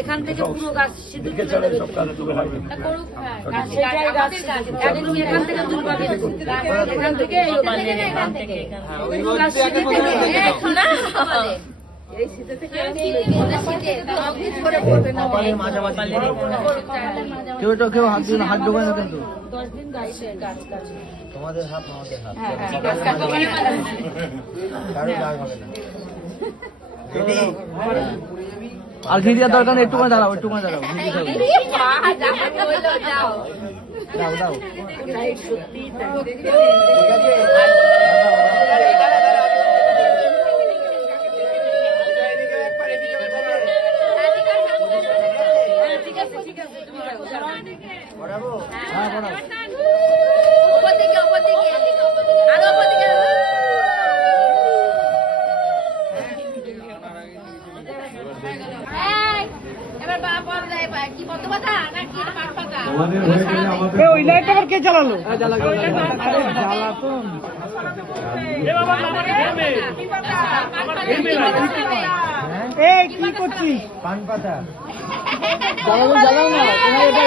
এখান থেকে পুরো গাছ সিঁদুর তুলে দেবে। করুক, তুমি এখান থেকে দুল পাবে, এখান থেকে এখান থেকে পুরো গাছ সিঁদুর তুলে দেবে। না বলে এই শীতে থেকে কেউ হাত দিন, হাত ঢোকায় না কিন্তু 10 দিন গাছের গাছ গাছ তোমাদের হাত আমাদের হাত আর ঘিরিয়া দরকার নেই, একটুখানি দাঁড়াও, একটুখানি দাঁড়াও, দাও দাও। হ্যাঁ পড়াও। ওই লাইটটা আবার কে জ্বালালো? জ্বালাতন এই কি করছিস? পান পাতা জ্বালাও না, তোমার এটা